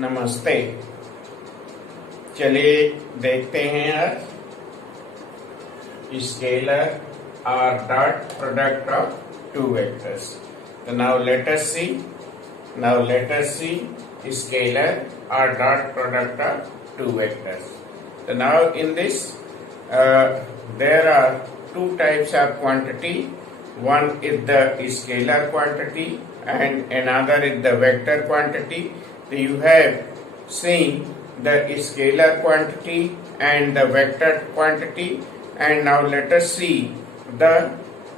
नमस्ते। चलिए देखते हैं आज scalar r dot product of two vectors. So now let us see. Scalar r dot product of two vectors. So now in this there are two types of quantity. One is the scalar quantity and another is the vector quantity. So you have seen the scalar quantity and the vector quantity, and now let us see the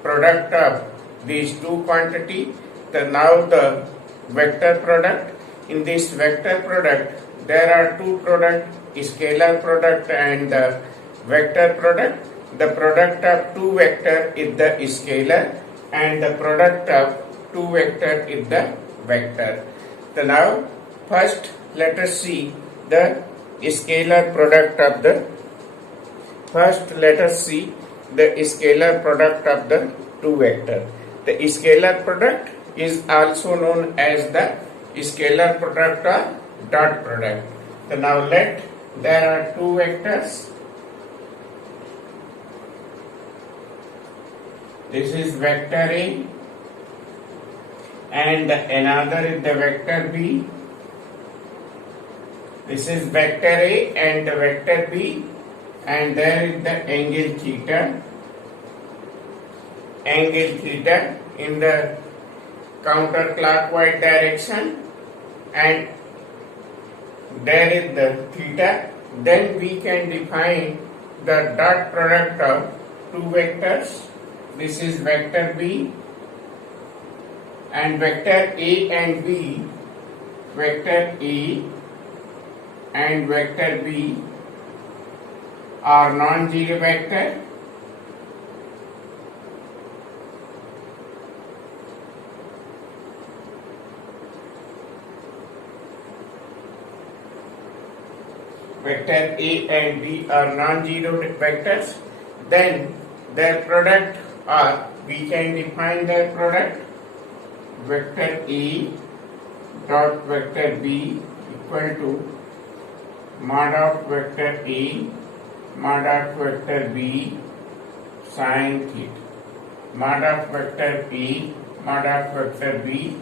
product of these two quantity. So now the vector product. In this vector product there are two product, scalar product and the vector product. The product of two vector is the scalar and the product of two vector is the vector. So now first let us see the scalar product of the scalar product of the two vector. The scalar product is also known as the scalar product or dot product. So now there are two vectors. This is vector A and another is the vector B. This is vector A and the vector B, and there is the angle theta in the counterclockwise direction, and there is the theta. Then we can define the dot product of two vectors. This is vector B and vector A and B. Vector A and vector B are non-zero vector. Vector A and B are non-zero vectors. Then their product are, we can define their product, vector A dot vector B equal to mod of vector A mod of vector B sin theta, mod of vector A mod of vector B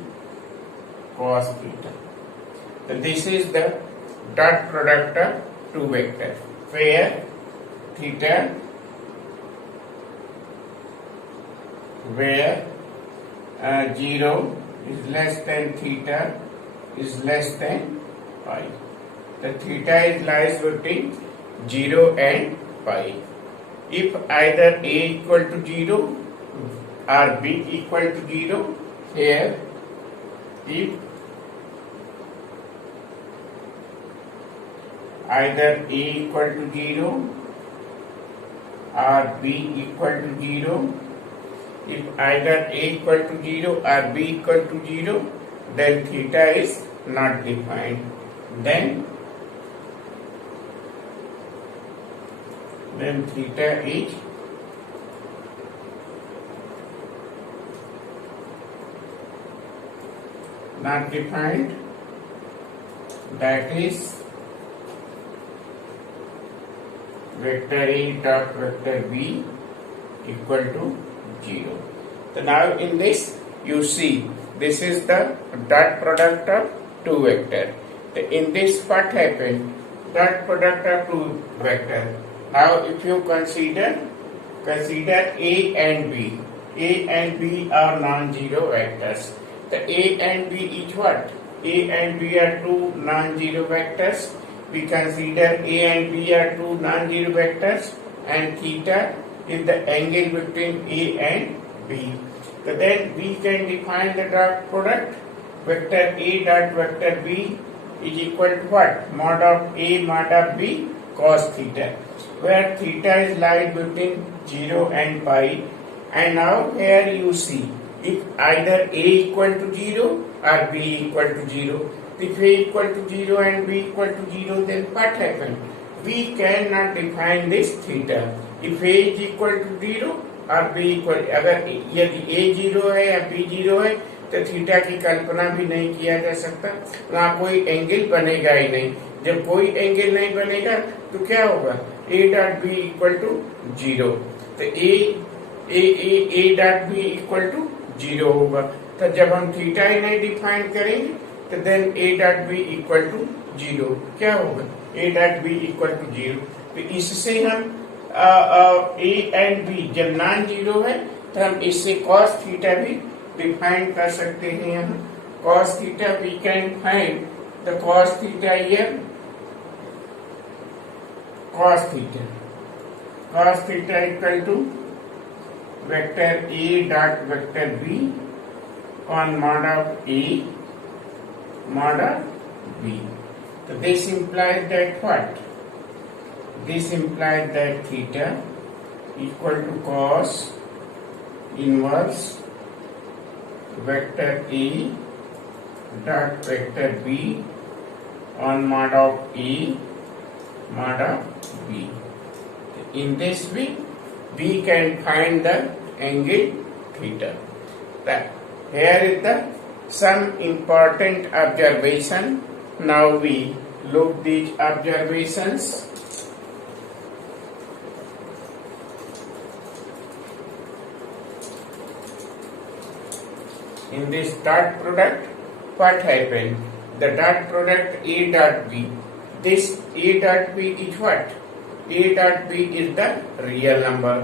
cos theta. So this is the dot product of two vectors where theta, where 0 is less than theta is less than pi. The theta lies between 0 and pi. If either A equal to 0 or B equal to 0, here if either A equal to 0 or B equal to 0, if either A equal to 0 or B equal to 0, then theta is not defined. Then theta is not defined. That is vector A dot vector B equal to 0. So now in this you see this is the dot product of two vector. So in this what happened? Dot product of two vector. Now if you consider A and B. A and B are non-zero vectors. The A and B is what? A and B are two non-zero vectors. We consider A and B are two non-zero vectors, and theta is the angle between A and B. So then we can define the dot product. Vector A dot vector B is equal to what? Mod of A mod of B cos theta, where theta is lies between 0 and pi. And now here you see, if either A equal to 0 or B equal to 0, if A equal to 0 and B equal to 0, then what happens? We cannot define this theta. If A is equal to 0 और B equal, अगर यदि ए 0 है या B 0 है तो theta की कल्पना भी नहीं किया जा सकता, वहां कोई एंगल बनेगा ही नहीं। जब कोई एंगल नहीं बनेगा तो क्या होगा, A dot B equal to 0। तो A dot B equal to 0 होगा। तो जब हम थीटा ही नहीं डिफाइन करेंगे तो then A dot B equal to 0 क्या होगा, A dot B equal to 0। तो इससे हम ए एंड बी जब नॉन जीरो है तो हम इससे कॉस थीटा भी डिफाइन कर सकते हैं। यहाँ cos theta we can find the cos theta here, cos theta equal to vector A dot vector B on mod of A mod of B. So this implies that what? This implies that theta equal to cos inverse vector A dot vector B on mod of A mod of B. In this way, we can find the angle theta. Here is the some important observation. Now we look these observations. In this dot product, what happened? The dot product A dot B. This A dot B is what? A dot B is the real number.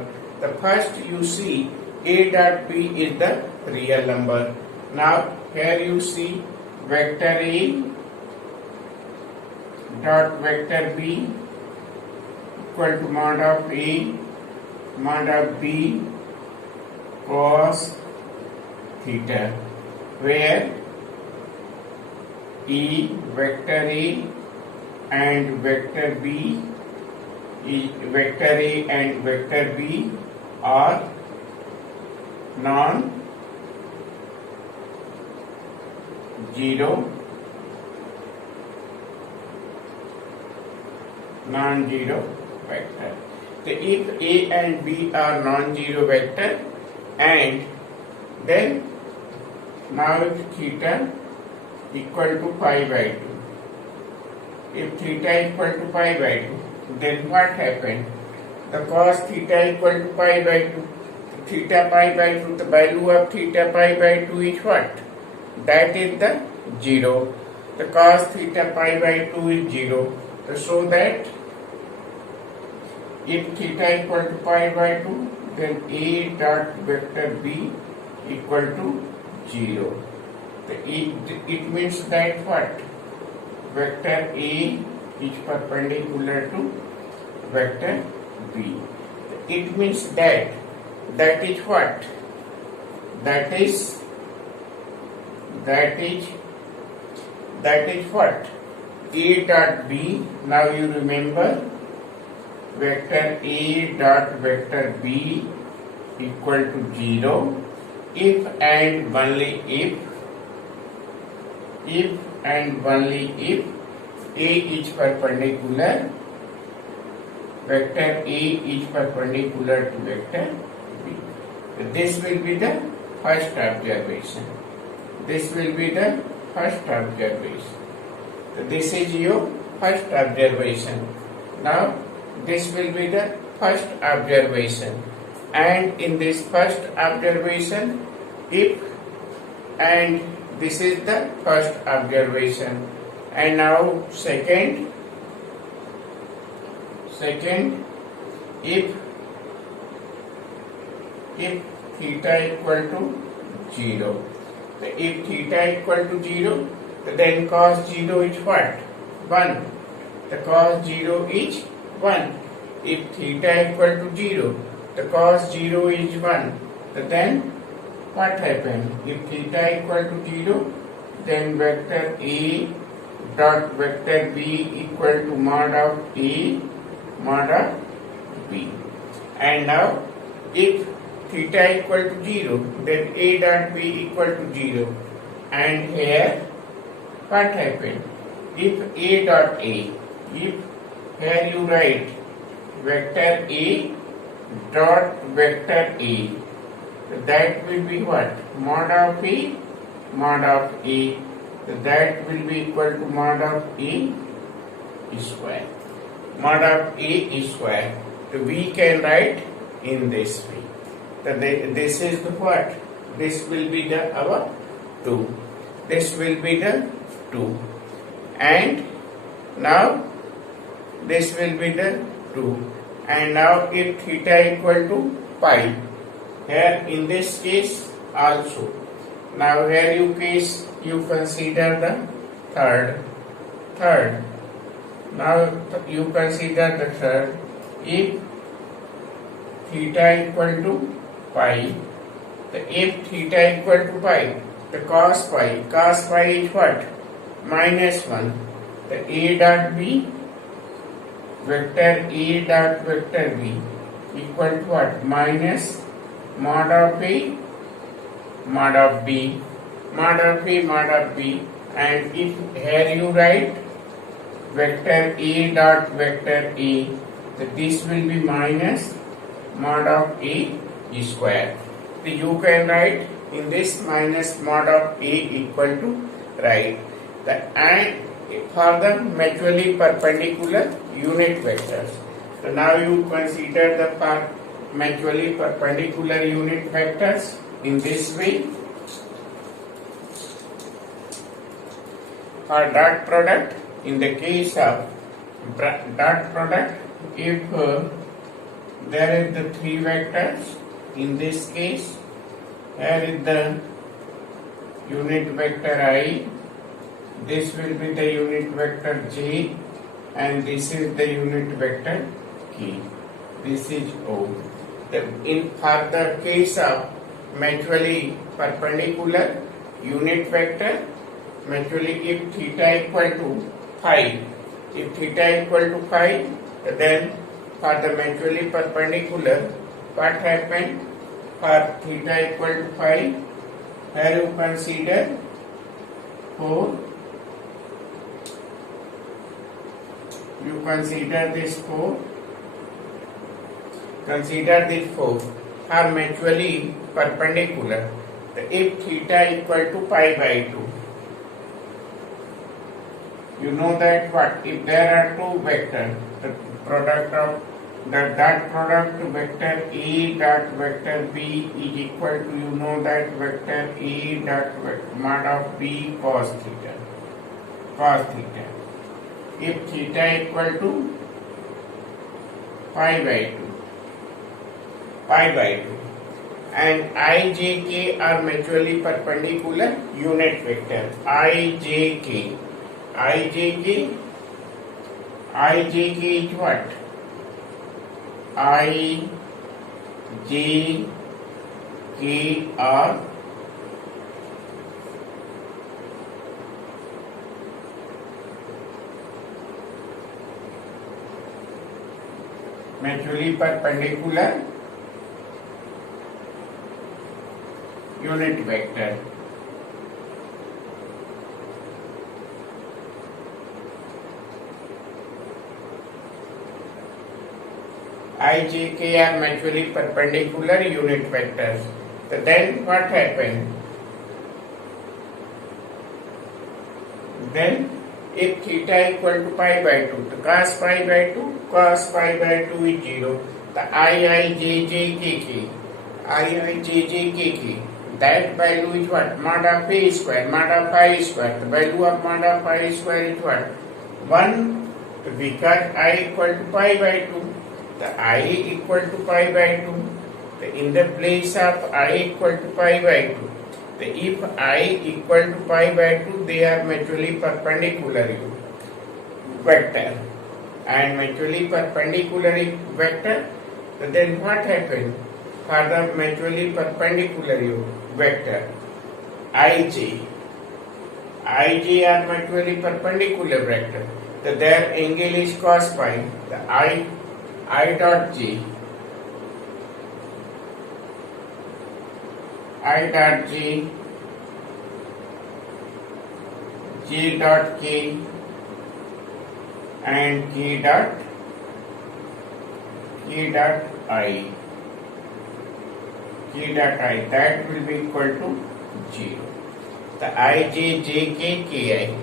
The first you see A dot B is the real number. Now here you see vector A dot vector B equal to mod of A mod of B cos theta, where E vector A and vector B vector A and vector B are non-zero vector. So if A and B are non-zero vector, and then now if theta equal to pi by 2, if theta equal to pi by 2, then what happened? The cos theta equal to pi by 2. Theta pi by 2, the value of theta pi by 2 is what? That is the 0. The cos theta pi by 2 is 0. So show that if theta equal to pi by 2, then A dot vector B equal to 0. So it means that what? Vector A is perpendicular to vector B. It means that is what? That is what? A dot B. Now you remember vector A dot vector B equal to 0 if and only if A is perpendicular, vector A is perpendicular to vector B. This will be the first observation. So this is your first observation. Now this will be the first observation, and in this first observation, if and this is the first observation, and now second if theta equal to 0. So if theta equal to 0, then cos 0 is what? 1. The cos 0 is 1. If theta equal to 0, the cos 0 is 1. So then what happened? If theta equal to 0, then vector A dot vector B equal to mod of A mod of B. And now if theta equal to 0, then A dot B equal to 0. And here what happened? If A dot A, if here you write vector A dot vector A, so that will be what? Mod of A mod of A, so that will be equal to mod of A square. Mod of A square. So we can write in this way. So this is the what? This will be the our 2. This will be the 2. And now this will be the 2. And now if theta equal to pi, here in this case also. Now here you consider the third. Now you consider the third. If theta equal to pi, if theta equal to pi, the cos pi is what? -1. The A dot B, vector A dot vector B equal to what? Minus mod of A, mod of B, mod of A, mod of B. And if here you write vector A dot vector A, so this will be minus mod of A square. So you can write in this minus mod of A equal to right. And for the mutually perpendicular unit vectors. So now you consider the mutually perpendicular unit vectors in this way. For dot product, in the case of dot product, if there is the 3 vectors, in this case, here is the unit vector I, this will be the unit vector J, and this is the unit vector K. This is O. For the case of mutually perpendicular unit vector, mutually if theta equal to phi, then for the mutually perpendicular, what happened? For theta equal to phi, here you consider 4. You consider this 4. Consider this 4 are mutually perpendicular. If theta equal to pi by 2, you know that what? If there are 2 vectors, the product of the dot product vector A dot vector B is equal to, you know that vector A dot mod of B cos theta. If theta equal to pi by 2, and I, J, K are mutually perpendicular unit vector. I, J, K is what? I, J, K are mutually perpendicular unit vector. I, J, K are mutually perpendicular unit vectors. So then what happened? Then if theta equal to pi by 2, the cos pi by 2 is 0. The I, J, K, that value is what? Mod of A square, mod of pi square. The value of mod of pi square is what? 1, because I equal to pi by 2. The I equal to pi by 2. In the place of I equal to pi by 2. If I equal to pi by 2, they are mutually perpendicular vector. And mutually perpendicular vector, then what happened? For the mutually perpendicular vector, IJ are mutually perpendicular vector. Their angle is cos pi. The I dot J J dot K and K dot I, that will be equal to 0. the I, J, J, K, K, I,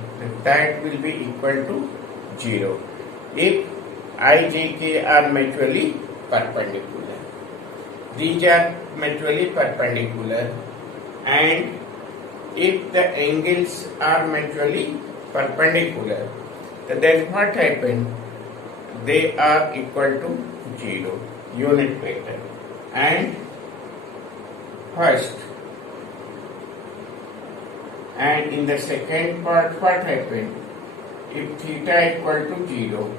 that will be equal to 0 if I, J, K are mutually perpendicular. These are mutually perpendicular, and if the angles are mutually perpendicular, then what happens? They are equal to 0 unit vector. And first, and in the second part, what happened? If theta equal to 0,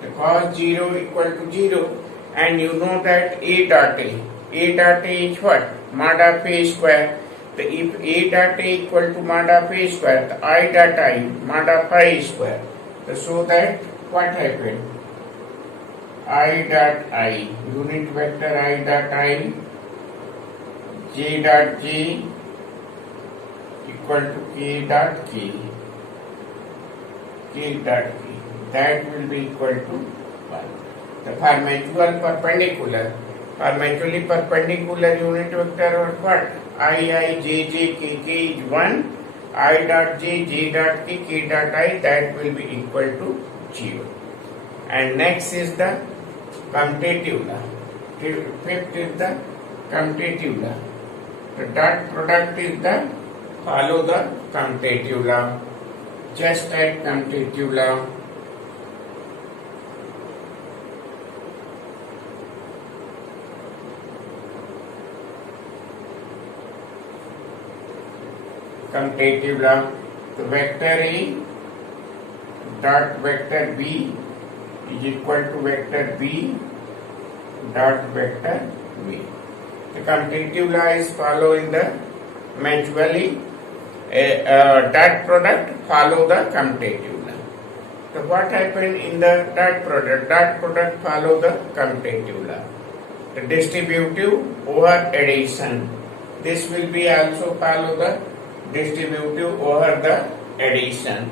the cos 0 equal to 0, and you know that A dot A is what? Mod of A square. If A dot A equal to mod of A square, the I dot I mod of I square. So that what happened? I dot I, unit vector I dot I, J dot J equal to K dot K, K dot K, that will be equal to 1. The for mutually perpendicular unit vector or what? I, J, J, K, K is 1, I dot J, J dot K, K dot I, that will be equal to 0. And next is the commutative law. Fifth is the commutative law. The dot product is the follow the commutative law. Just like commutative law. Commutative law. The vector A dot vector B is equal to vector B dot vector V. The commutative law is following the mutually dot product follow the commutative law. So what happened in the dot product? Dot product follow the commutative law. The distributive over addition. This will be also follow the distributive over the addition.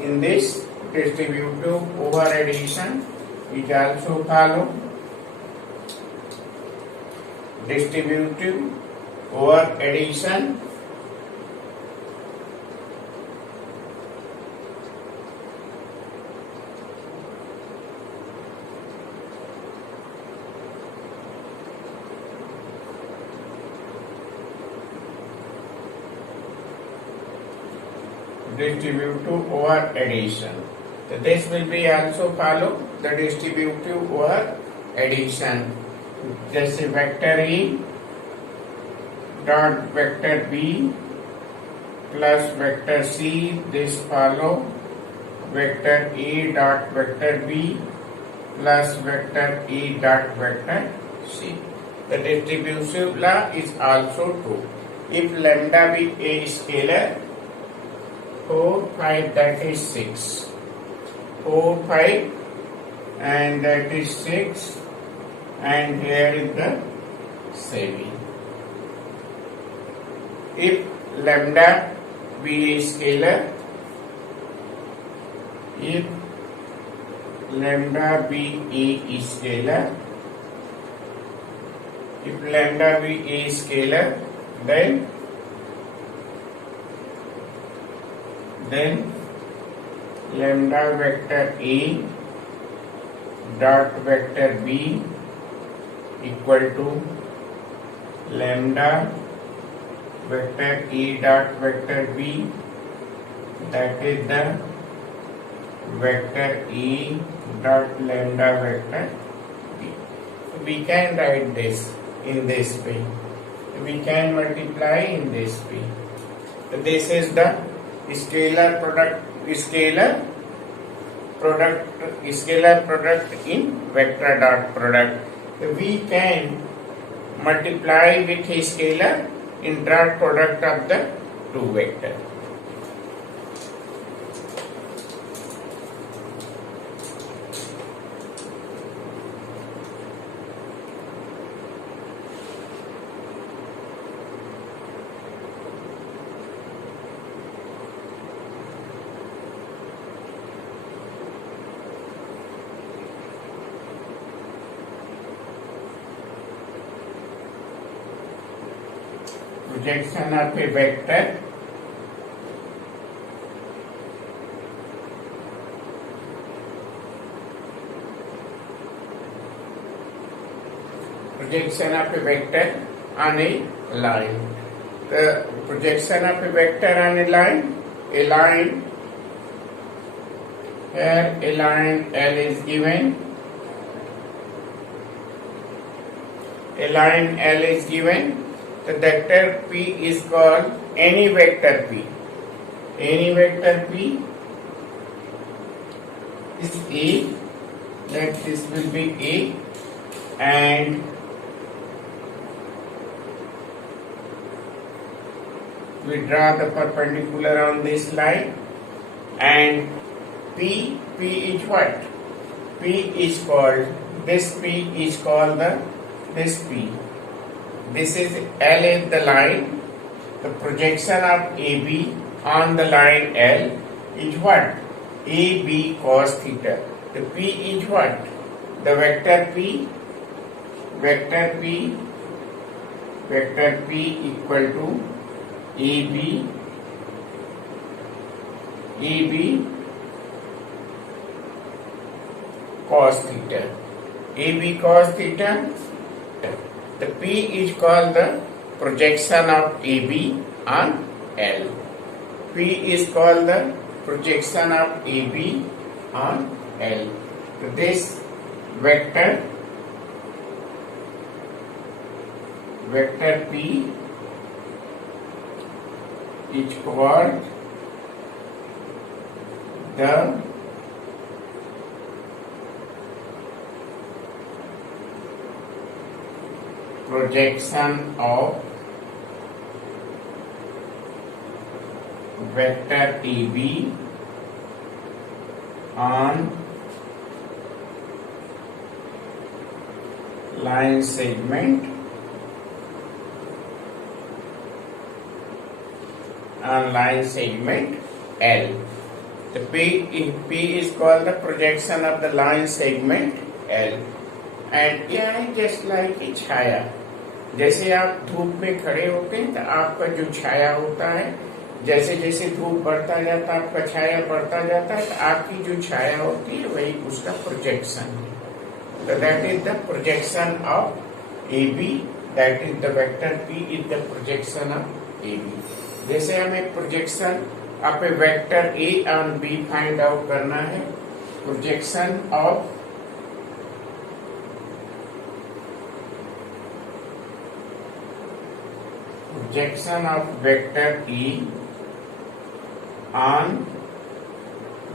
In this distributive over addition is also follow distributive over addition distributive over addition. So this will be also follow the distributive over addition. Just vector E dot vector B plus vector C, this follow vector A dot vector B plus vector A dot vector C. The distributive law is also true. If lambda be a scalar, 4, 5, that is 6. 4, 5, and that is 6, and here is the 7. If lambda be a scalar, if lambda be a scalar, if lambda be a scalar, then lambda vector A dot vector B equal to lambda vector A dot vector B, that is the vector A dot lambda vector B. We can write this in this way. We can multiply in this way. So this is the scalar product in vector dot product. So we can multiply with a scalar in dot product of the two vectors. Projection of a vector projection of a vector on a line. The projection of a vector on a line here a line L is given. A line L is given. The vector P is called any vector P. Any vector P is A. That this will be A, and we draw the perpendicular on this line, and P is what? P is called this P is called this P. This is L is the line. The projection of AB on the line L is what? AB cos theta. The P is what? The vector P equal to AB cos theta. AB cos theta. The P is called the projection of AB on L. P is called the projection of AB on L. So this vector P is called the projection of vector AB on line segment L. The P is called the projection of the line segment L, and यह है just like a छाया. जैसे आप धूप में खड़े होते हैं तो आपका जो छाया होता है, जैसे जैसे धूप बढ़ता जाता है आपका छाया बढ़ता जाता है, तो आपकी जो छाया होती है वही उसका प्रोजेक्शन है. So that is the projection of AB. That is the vector P is the projection of AB. जैसे हमें projection of A vector A on B find out करना है. Projection of vector E on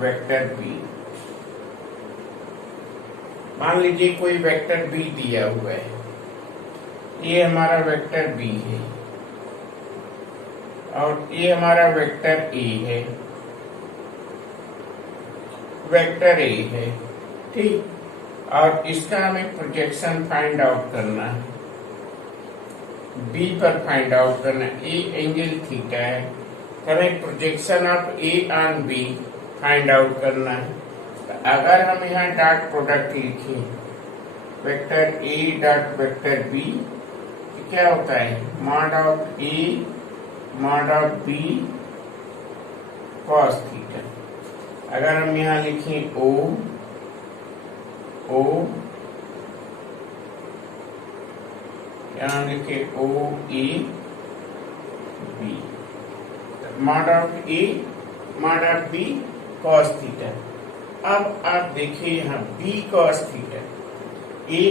vector B. मान लीजिए कोई vector B दिया हुआ है. ये हमारा वेक्टर B है और ये हमारा वेक्टर A है. वेक्टर A है, ठीक. और इसका हमें प्रोजेक्शन फाइंड आउट करना है. B पर फाइंड आउट करना है. A एंगल थीटा है, तो हमें projection of A on B find out करना है. अगर हम यहाँ डॉट प्रोडक्ट लिखें vector A dot vector B, तो क्या होता है? Mod of A mod of B cos theta. अगर हम यहाँ लिखें O यहाँ लिखें O A B, mod of A mod of B cos theta. अब आप देखिए यहाँ B cos theta, A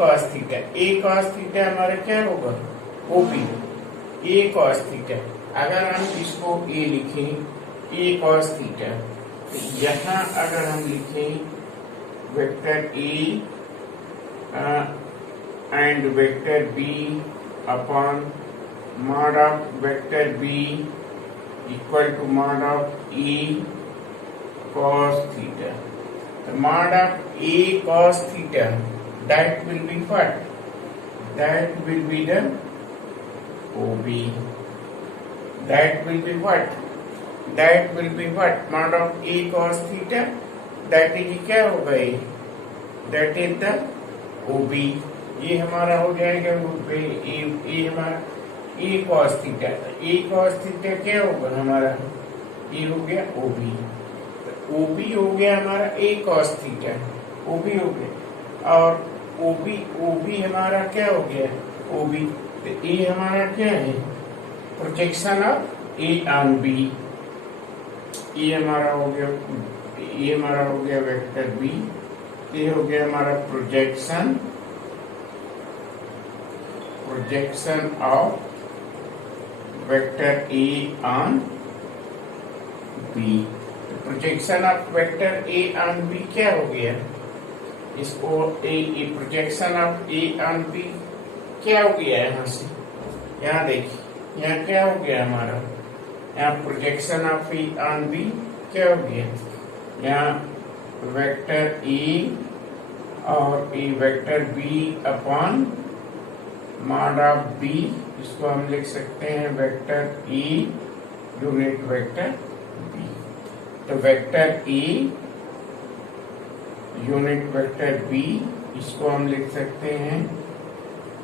cos theta. A cos theta हमारा क्या होगा? OB. A cos theta. अगर हम इसको A लिखें A cos थीटा, तो यहाँ अगर हम लिखें vector A and vector B upon mod of vector B equal to mod of A cos theta. The mod of A cos theta, that will be what? That will be the OB. That will be what? That will be what? Mod of A cos theta. That is क्या होगा ये? That is the OB. ये हमारा हो जाएगा ये हमारा A cos theta. A cos theta क्या होगा हमारा? ये हो गया OB. OB हो गया हमारा A cos थीटा. OB हो गया. और ओबी, ओबी हमारा क्या हो गया, ओबी। तो ए हमारा क्या है, projection of A on B. ये हमारा हो गया, ये हमारा हो गया वेक्टर बी। ये हो गया हमारा projection, projection of vector A on B. Projection of vector A on B क्या हो गया, इसको A projection of A on B क्या हो गया यहाँ से, यहाँ देखिए यहाँ क्या हो गया हमारा, यहाँ projection of A on B क्या हो गया, यहाँ वेक्टर ए और A vector B upon mod of B, इसको हम लिख सकते हैं vector A unit vector B. तो vector A unit vector B, इसको हम लिख सकते हैं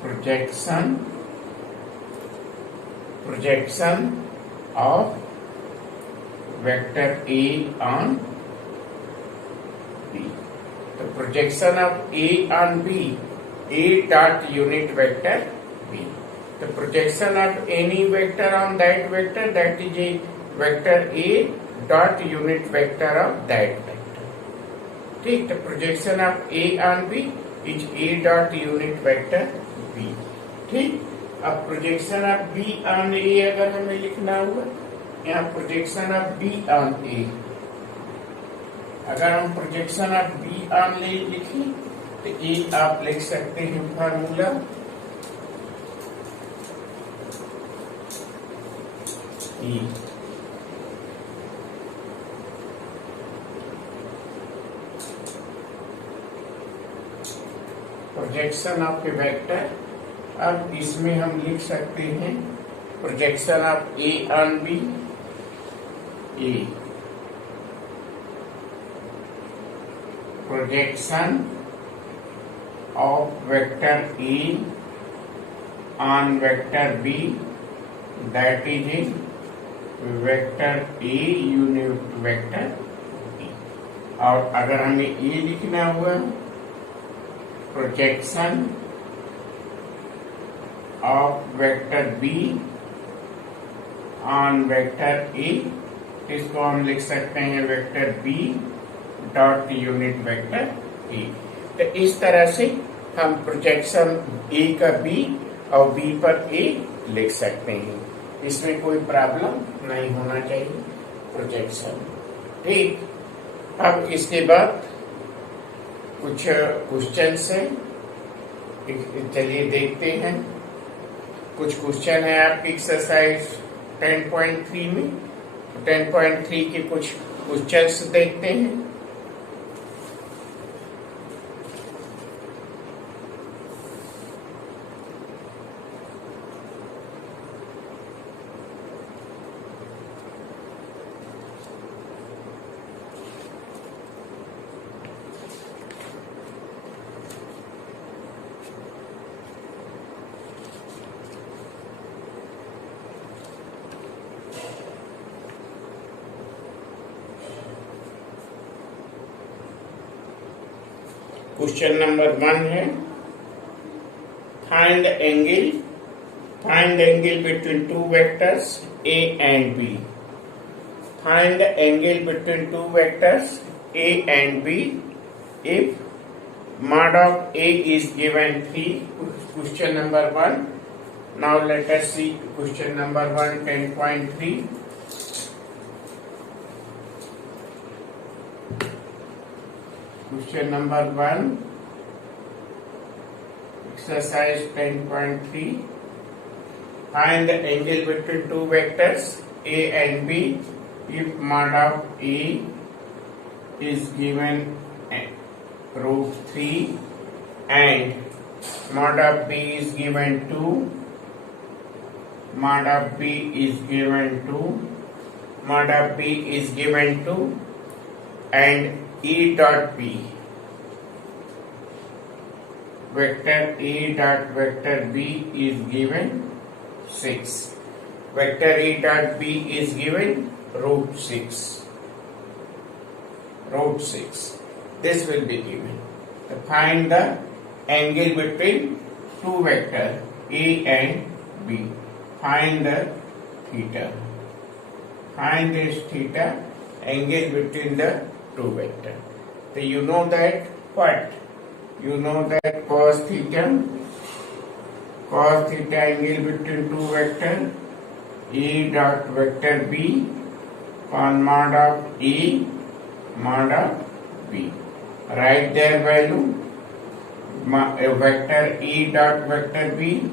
projection, projection of vector A on B. तो projection of A on B, A dot unit vector B. The projection of any vector on that vector, that is a vector A dot unit vector of that vector. ठीक, the projection of A on B is A dot unit vector B. ठीक, अब projection of B on A अगर हमें लिखना हुआ, यहाँ projection of B on A, अगर हम projection of B on A लिखें तो ये आप लिख सकते हैं formula E। Projection of A vector, अब इसमें हम लिख सकते हैं projection of A on B, A projection of vector A on vector B, that is A vector A unit vector B. और अगर हमें ए लिखना हुआ, projection of vector B on vector A, इसको हम लिख सकते हैं vector B dot unit vector A. तो इस तरह से हम प्रोजेक्शन ए का बी और बी पर ए लिख सकते हैं, इसमें कोई प्रॉब्लम नहीं होना चाहिए प्रोजेक्शन। ठीक, अब इसके बाद कुछ क्वेश्चन है, चलिए देखते हैं। कुछ क्वेश्चन है आपकी एक्सरसाइज 10.3 में, 10.3 के कुछ क्वेश्चंस देखते हैं। क्वेश्चन नंबर 1 है, find angle between two vectors A and B। Find angle between two vectors A and B if mod of A is given 3। Question number 1। Now let us see question number 1 10.3। Question number 1, exercise 10.3, find the angle between two vectors A and B if mod of A is given √3 and mod of B is given 2, mod of B is given 2, mod of B is given 2 and E dot B, vector A dot vector B is given 6, vector A dot B is given √6, this will be given. To find the angle between two vectors A and B. Find the theta. Find this theta, angle between the two vectors. So you know that what? You know that cos theta angle between two vectors A dot vector B upon mod of A mod of B. Write their value. Vector A dot vector B,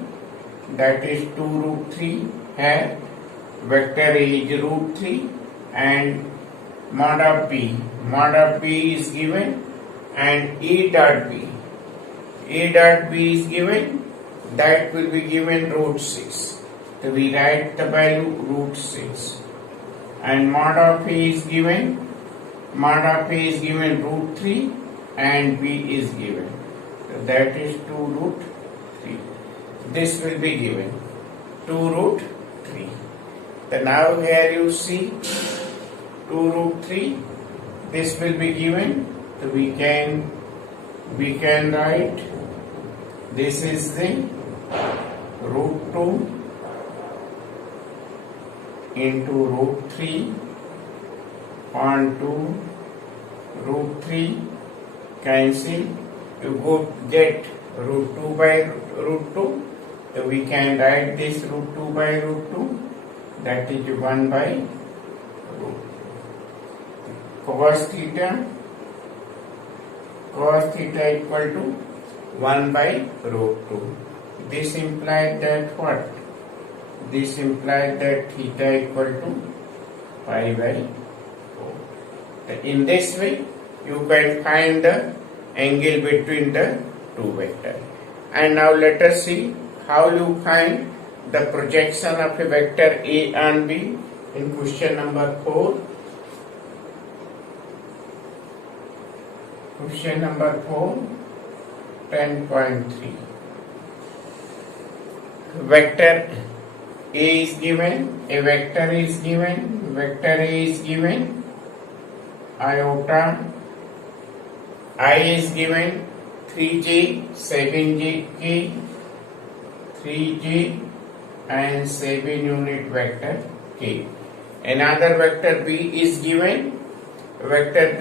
that is 2 root 3 here. Vector A is root 3 and mod of B is given, and A dot B is given, that will be given root 6. So we write the value root 6, and mod of A is given root 3 and B is given. So that is 2 root 3. This will be given 2 root 3. So now here you see 2 root 3. This will be given. So we can write this is the root 2 into root 3 upon 2 root 3 cancel. You go get root 2 by root 2. So we can write this root 2 by root 2, that is 1 by root 2. Cos theta equal to 1 by root 2. This implies that what? This implies that theta equal to pi by 4. So in this way, you can find the angle between the two vectors. And now let us see how you find the projection of a vector A and B in question number 4. Question number 4, 10.3. Vector A is given, a vector is given, vector A is given, iota, I is given 3j, 7j, 3j and 7 unit vector k. Another vector B is given, this vector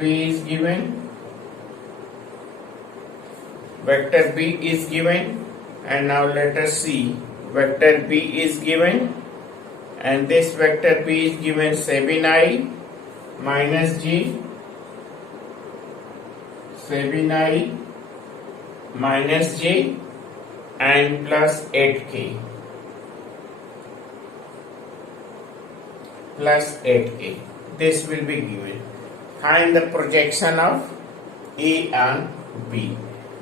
B is given, and now let us see, vector B is given and this vector B is given 7i minus j, 7i minus j and plus 8k. This will be given. Find the projection of A and B.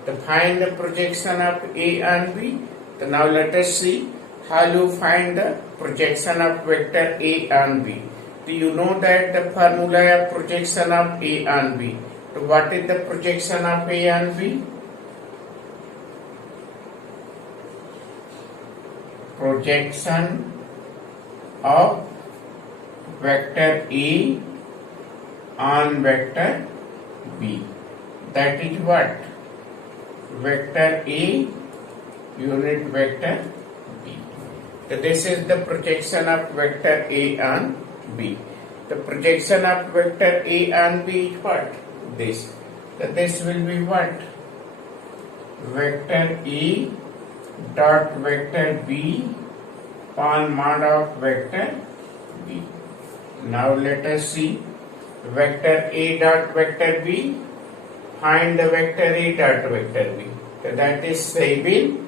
To find the projection of A and B, so now let us see how you find the projection of vector A and B. Do you know that the formula of projection of A and B? So what is the projection of A and B? Projection of vector A on vector B. That is what? Vector A unit vector B. So this is the projection of vector A on B. The projection of vector A on B is what? This. So this will be what? Vector A dot vector B upon mod of vector B. Now let us see vector A dot vector B. Find the vector A dot vector B. So that is 7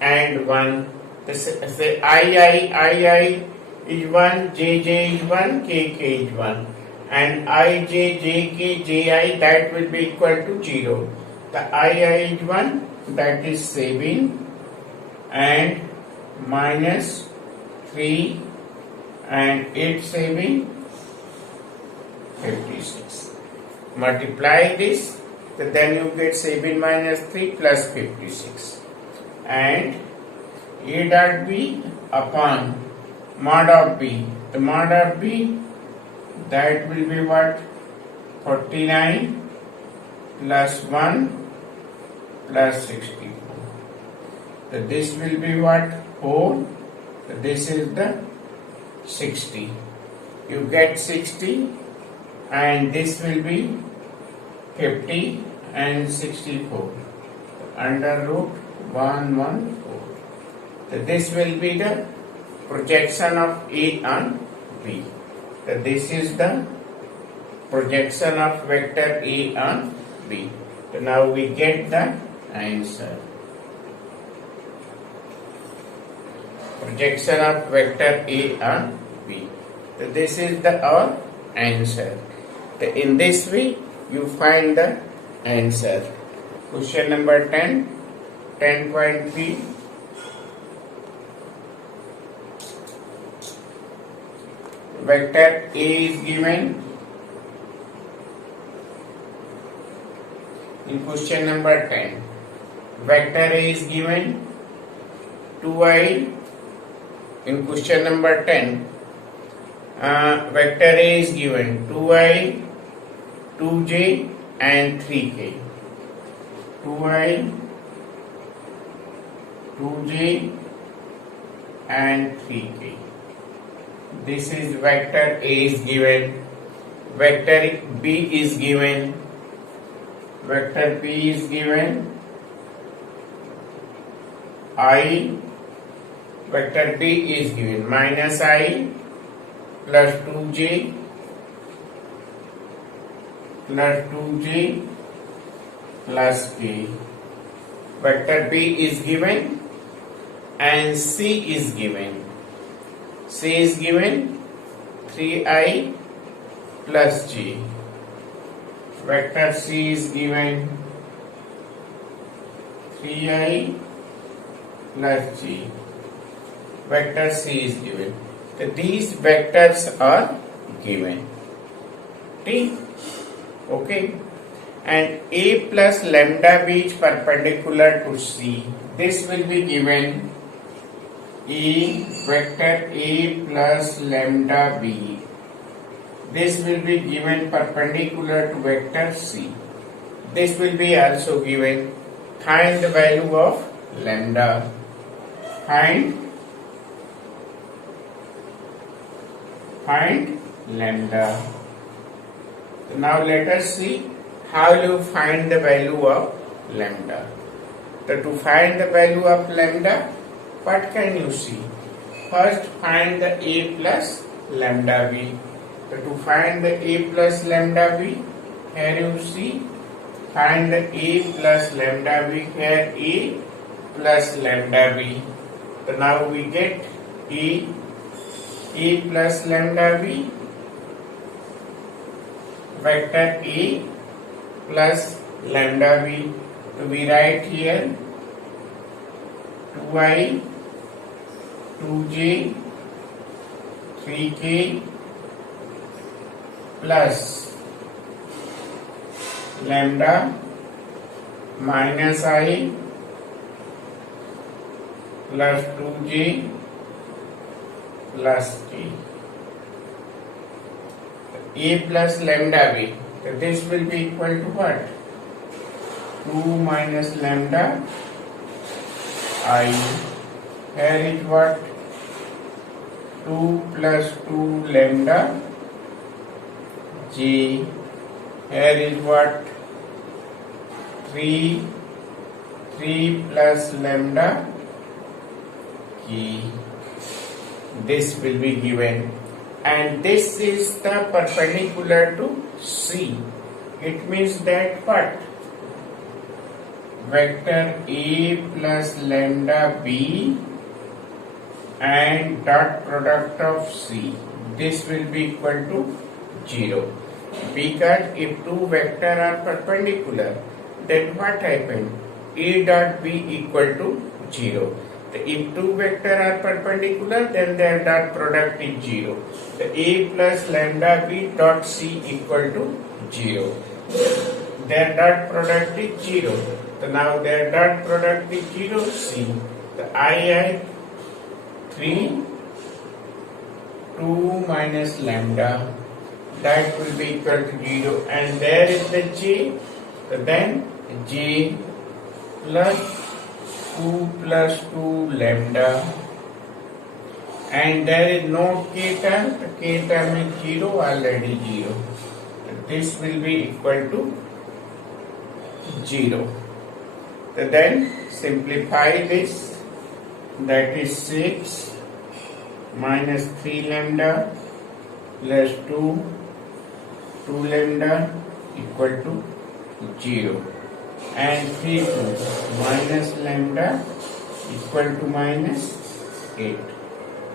and 1. Say I is 1, JJ is 1, KK is 1. And I, J, JK, JI, that will be equal to 0. The II is 1, that is 7 and minus 3 and 8, 7, 56. Multiply this, so then you get 7 minus 3 plus 56. And A dot B upon mod of B. The mod of B, that will be what? 49 plus 1 plus 64. So this will be what? 4. So this is the 60. You get 60 and this will be 50 and 64. Under root 114. So this will be the projection of A on B. So this is the projection of vector A on B. So now we get the answer. Projection of vector A on B. So this is our answer. So in this way you find the answer. Question number 10, 10.3. Vector A is given. In question number 10, vector A is given 2i. In question number 10, vector A is given 2i, 2j and 3k. 2i, 2j and 3k. This is vector A is given. Vector B is given. Vector P is given I. Vector B is given minus I plus 2j plus k. Vector B is given and C is given. C is given 3i plus j. Vector C is given 3i plus j. Vector C is given. So these vectors are given. Okay. And A plus lambda B is perpendicular to C. This will be given vector A plus lambda B. This will be given perpendicular to vector C. This will be also given. Find the value of lambda. Find lambda. So now let us see how you find the value of lambda. So to find the value of lambda, what can you see? First find the A plus lambda B. So to find the A plus lambda B, here you see, find the A plus lambda B, here A plus lambda B. So now we get A plus lambda B, vector A plus lambda B. So we write here 2i, 2j, 3k plus lambda minus I plus 2j plus k. A plus lambda B. So this will be equal to what? 2 minus lambda I. Here is what? 2 plus 2 lambda J. Here is what? 3 plus lambda K. This will be given, and this is the perpendicular to C. It means that what? Vector A plus lambda B and dot product of C. This will be equal to 0. Because if two vectors are perpendicular, then what happened? A dot B equal to 0. If two vectors are perpendicular, then their dot product is 0. The A plus lambda B dot C equal to 0. Their dot product is 0. So now their dot product is 0, C. The I 3, 2 minus lambda. that will be equal to 0, and there is the j, so then j plus 2 plus 2 lambda, and there is no k term, the k term is 0, already 0. This will be equal to 0. So then simplify this, that is 6 minus 3 lambda plus 2 lambda equal to 0, and 3 2 minus lambda equal to minus 8.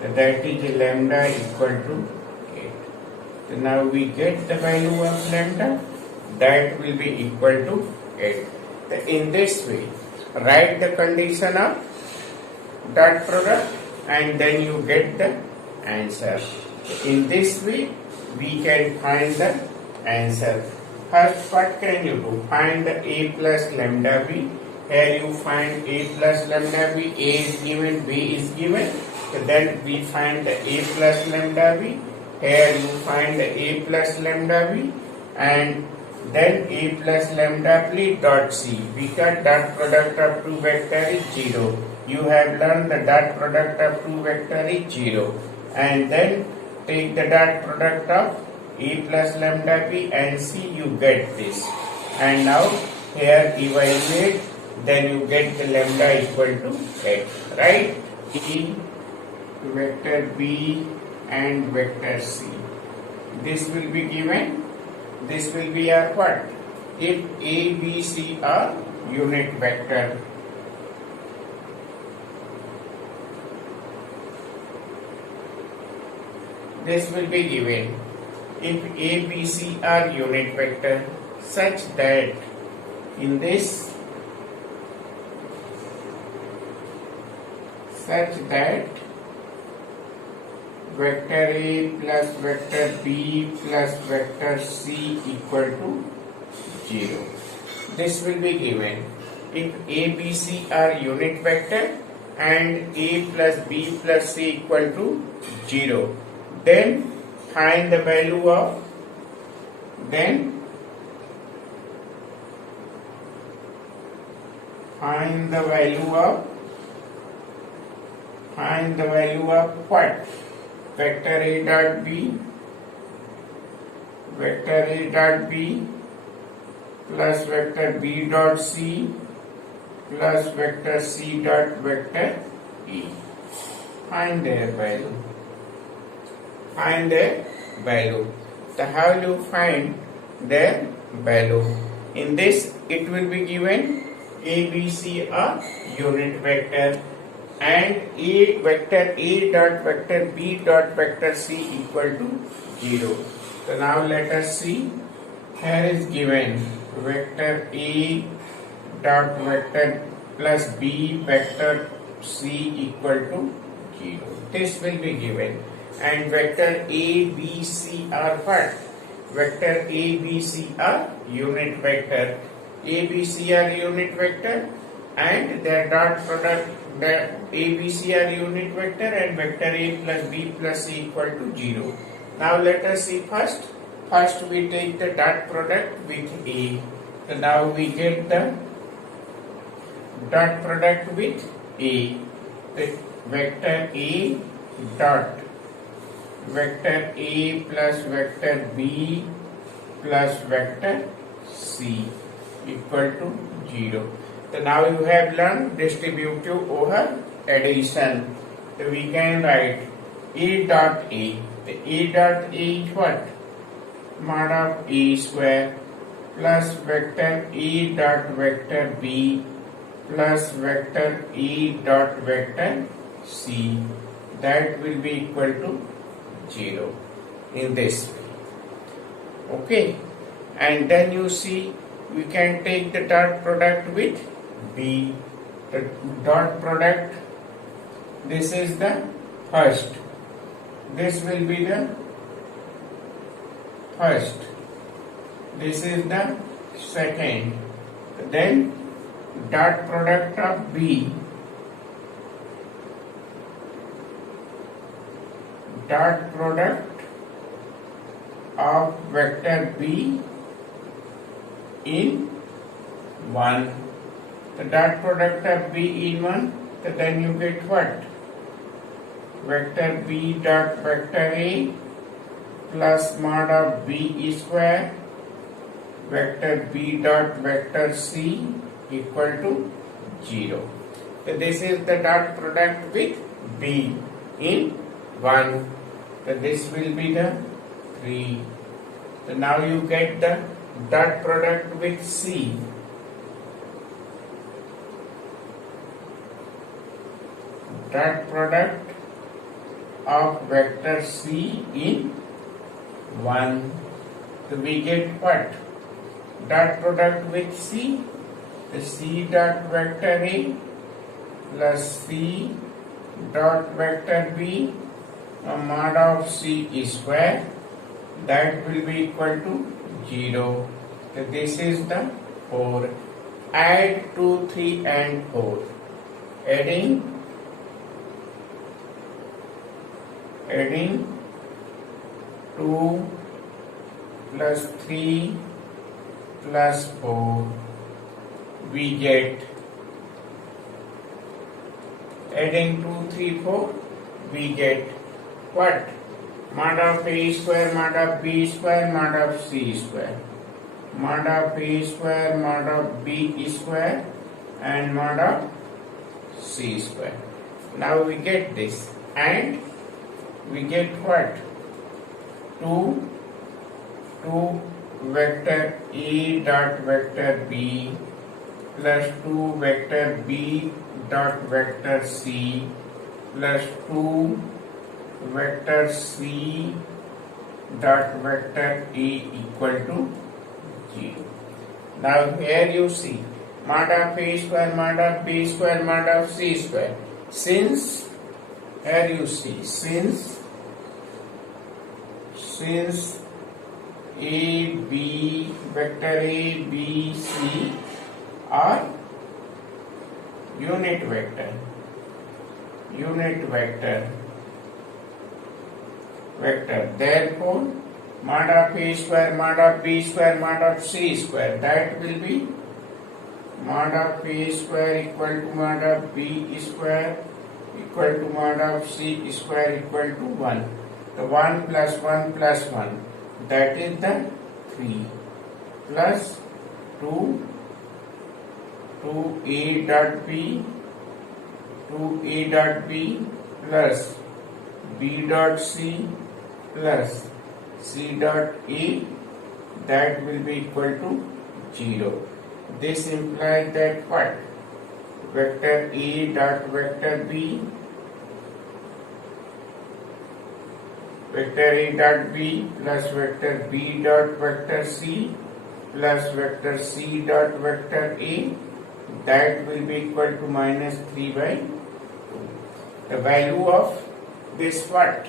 So that is lambda equal to 8. So now we get the value of lambda, that will be equal to 8. So in this way, write the condition of dot product and then you get the answer. In this way, we can find the answer. First, what can you do? Find the a plus lambda b. Here you find a plus lambda b. A is given, b is given. So then we find the a plus lambda b. Here you find the a plus lambda b, and then a plus lambda b dot c, because dot product of two vector is 0. You have learned the dot product of two vector is 0, and then take the dot product of a plus lambda b and c, you get this. And now here evaluate, then you get the lambda equal to 8, right? E vector b and vector c. This will be given. This will be our what? If a, b, c are unit vector. This will be given. If a, b, c are unit vector, such that in this, vector a plus vector b plus vector c equal to 0. This will be given if a, b, c are unit vector and a plus b plus c equal to 0. Then find the value of, find the value of what? Vector a dot b plus vector b dot c plus vector c dot vector e. Find their value. So how do you find their value? In this, it will be given a, b, c are unit vector, and a vector a dot vector b dot vector c equal to 0. So now let us see. Here is given vector a dot vector plus b vector c equal to 0. This will be given. And vector a, b, c are what? Vector a, b, c are unit vector. A, b, c are unit vector, and their dot product, the a, b, c are unit vector, and vector a plus b plus c equal to 0. Now let us see first. First we take the dot product with a. So now we get the dot product with a. The vector a dot vector a plus vector b plus vector c equal to 0. So now you have learned distributive over addition. So we can write a dot a. The a dot a is what? Mod of a square plus vector a dot vector b plus vector a dot vector c. That will be equal to 0 in this way. Okay, and then you see we can take the dot product with b. The dot product, this is the first, this will be the first, this is the second, then dot product of b, dot product of vector B in 1. The dot product of B in 1, so then you get what? Vector B dot vector A plus mod of B square vector B dot vector C equal to 0. So this is the dot product with B in 1. So this will be the 3. So now you get the dot product with C. Dot product of vector C in 1. So we get what? Dot product with C, the C dot vector A plus C dot vector B mod of C square, that will be equal to 0. So this is the 4. Add 2, 3 and 4. Adding 2 plus 3 plus 4, we get, adding 2, 3, 4, we get what? Mod of A square, mod of B square, mod of C square. Mod of A square, mod of B square and mod of C square. Now we get this and we get what? 2 vector A dot vector B plus 2 vector B dot vector C plus 2 vector C dot vector A equal to 0. Now here you see mod of A square, mod of B square, mod of C square. Since here you see since A, B, vector A, B, C are unit vector. Therefore, mod of A square, mod of B square, mod of C square, that will be mod of A square equal to mod of B square equal to mod of C square equal to 1. So 1 plus 1 plus 1, that is the 3 plus 2 A dot B plus B dot C plus C dot A, that will be equal to 0. This implies that what? Vector A dot vector B, vector A dot B plus vector B dot vector C plus vector C dot vector A, that will be equal to minus 3 by 2. The value of this what?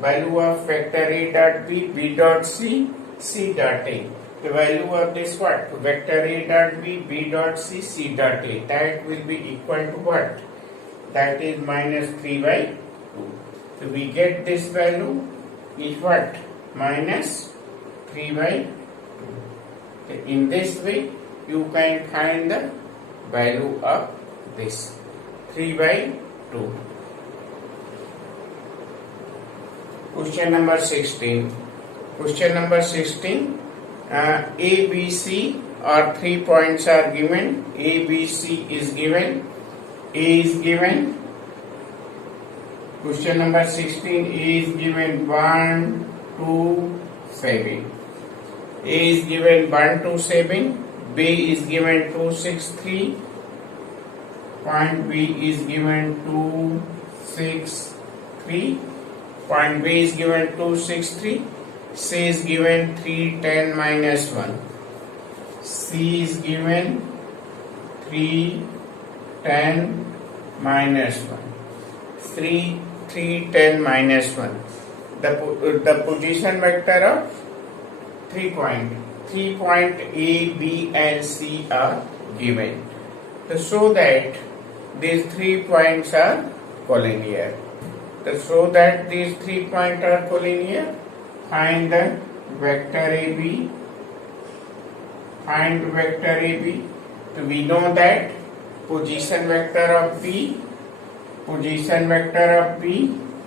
Value of vector A dot B, B dot C, C dot A. The value of this what? Vector A dot B, B dot C, C dot A. That will be equal to what? That is minus 3 by 2. So we get this value is what? Minus 3 by 2. So in this way, you can find the value of this 3 by 2. Question number 16. Question number 16. A, B, C or 3 points are given. A, B, C is given. A is given. Question number 16. A is given 1, 2, 7. A is given 1, 2, 7. B is given 2, 6, 3. Point B is given 2, 6, 3. Point B is given 2, 6, 3. C is given 3, 10, minus 1. C is given 3, 10, minus 1. 3, 10, minus 1. The position vector of 3 point. 3 point A, B and C are given. So that these 3 points are collinear. So that these 3 points are collinear, find the vector AB, find vector AB. So we know that position vector of B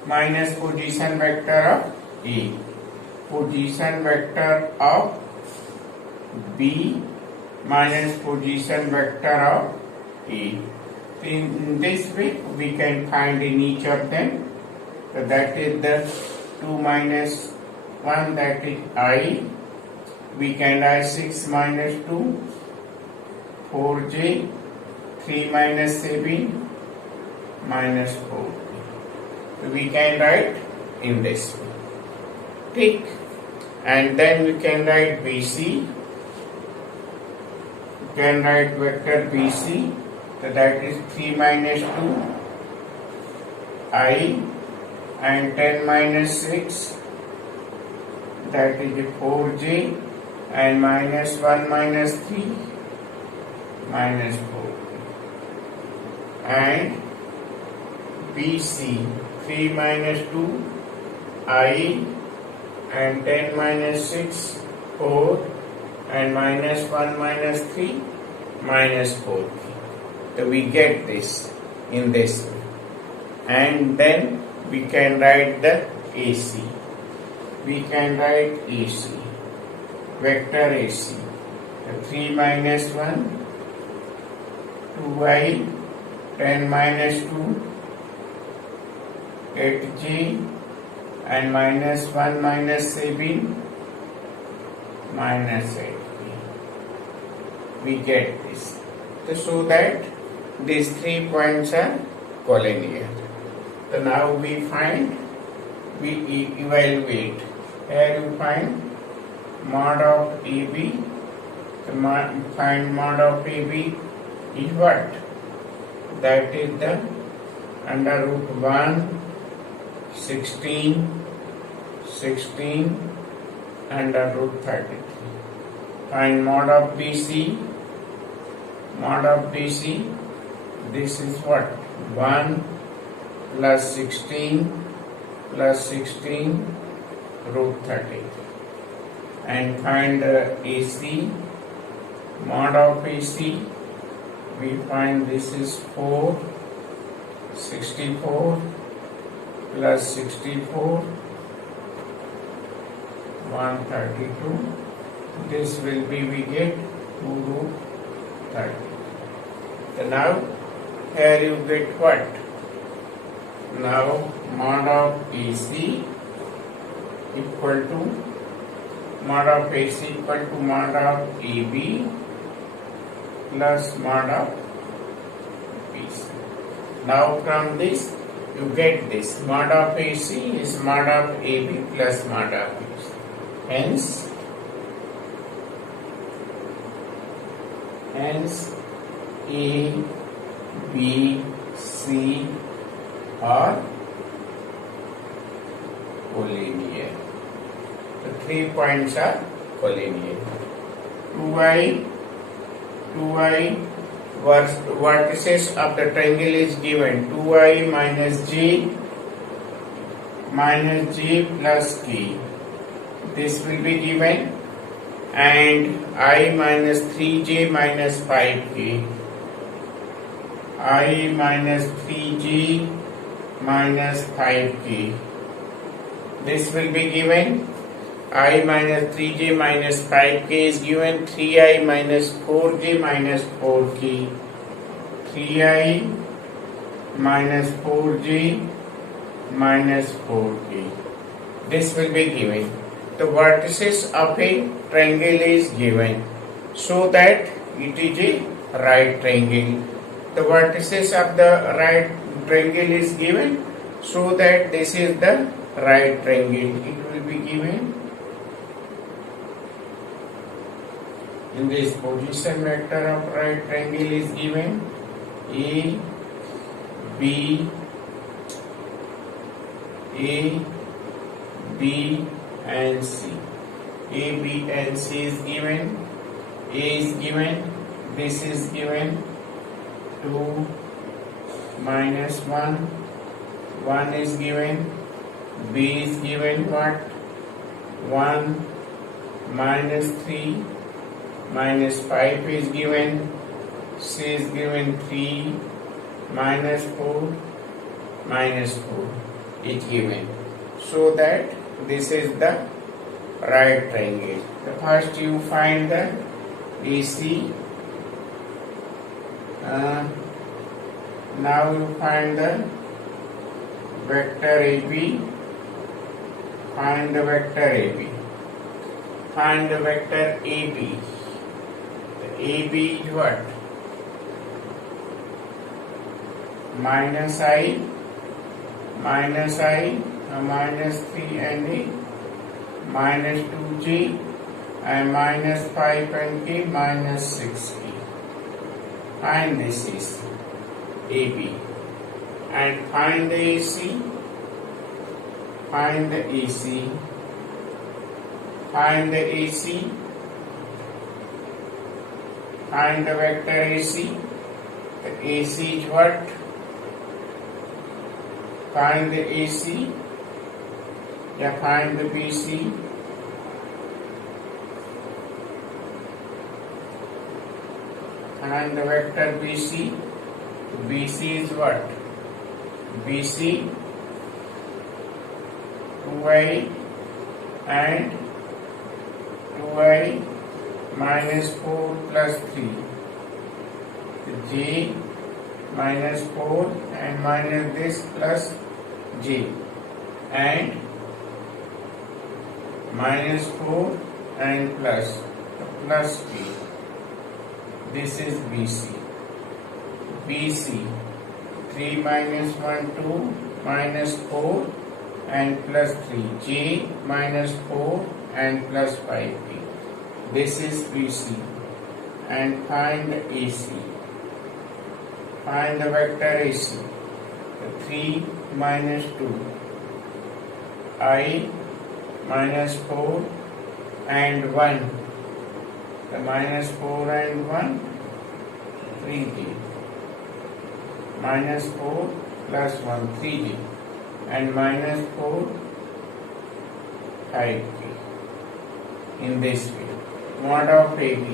minus position vector of A. Position vector of B minus position vector of A. In this way we can find in each of them. So that is the 2 minus 1, that is I. We can write 6 minus 2, 4j, 3 minus 7, minus 4. So we can write in this way. Tick. And then we can write BC. We can write vector BC. So that is 3 minus 2, I, and 10 minus 6, that is 4j, and minus 1 minus 3, minus 4. And BC, 3 minus 2, I, and 10 minus 6, 4, and minus 1 minus 3, minus 4. So we get this in this way. And then we can write the AC. We can write AC, vector AC. 3 minus 1, 2i, 10 minus 2, 8j, and minus 1 minus 7, minus 8. We get this. So that these 3 points are collinear. So now we evaluate. Here you find mod of AB. So find mod of AB is what? That is the under root 1, 16, 16, under root 33. Find mod of BC. Mod of BC, this is what? 1 plus 16 plus 16 root 33. And find AC. Mod of AC, we find this is 4, 64 plus 64, 132. This will be, we get 2 root 30. So now here you get what? Now mod of AC equal to mod of AC equal to mod of AB plus mod of BC. Now from this you get this. Mod of AC is mod of AB plus mod of BC. Hence A, B, C are collinear. The 3 points are collinear. 2i vertices of the triangle is given. 2i minus j plus k. This will be given. And I minus 3j minus 5k. I minus 3j minus 5k. This will be given. I minus 3j minus 5k is given. 3i minus 4j minus 4k. 3i minus 4j minus 4k. This will be given. The vertices of a triangle is given, so that it is a right triangle. The vertices of the right triangle is given, so that this is the right triangle. It will be given in this position vector of right triangle is given A, B, and C. A, B, and C is given. A is given. This is given. 2 minus 1. 1 is given. B is given what? 1 minus 3, minus 5 is given, C is given 3, minus 4, minus 4 is given. So that this is the right triangle. The first you find the AC. Now you find the vector AB. Find the vector AB. Find the vector AB. The AB is what? Minus I, minus 3 and a minus 2G, and minus 5 and K, minus 6K. Find this is AB. And find the AC. Find the AC. Find the AC. Find the vector AC. The AC is what? Find the AC. Yeah, find the BC. Find the vector BC. BC is what? BC 2i and 2i minus 4 plus 3. J minus 4 and minus this plus J, and minus 4 and plus K. This is BC. BC 3 minus 1 2 minus 4 and plus 3, J minus 4 and plus 5K. This is BC. And find the AC. Find the vector AC. 3 minus 2, I minus 4 and 1. The minus 4 and 1, 3K. Minus 4 plus 1, 3K. And minus 4, 5K. In this way. Mod of AB.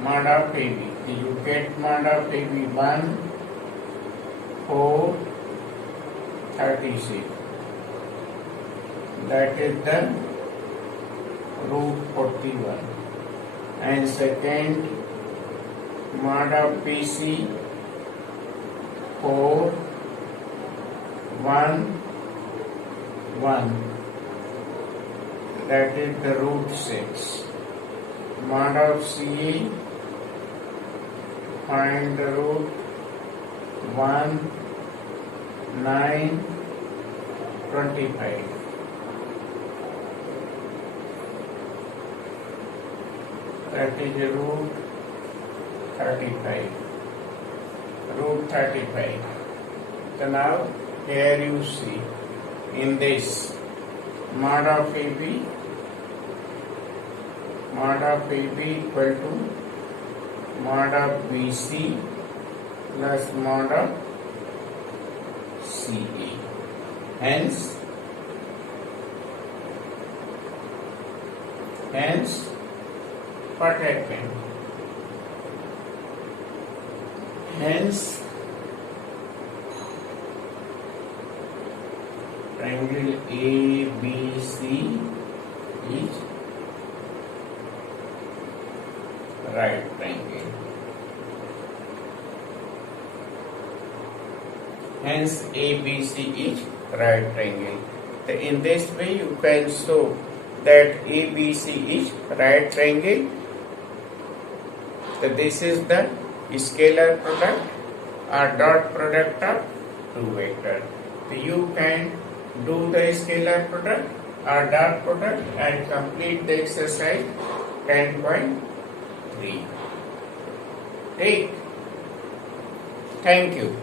Mod of AB. You get mod of AB 1, 4, 36. That is the root 41. And second, mod of BC 4, 1, 1. That is the root 6. Mod of CA, find the root 1, 9, 25. That is root 35. Root 35. So now here you see in this mod of AB equal to mod of BC plus mod of CA. Hence what happened? Hence triangle ABC is right triangle. Hence ABC is right triangle. So in this way you can show that ABC is right triangle. So this is the scalar product or dot product of two vectors. So you can do the scalar product or dot product and complete the exercise 10.3. Thank you.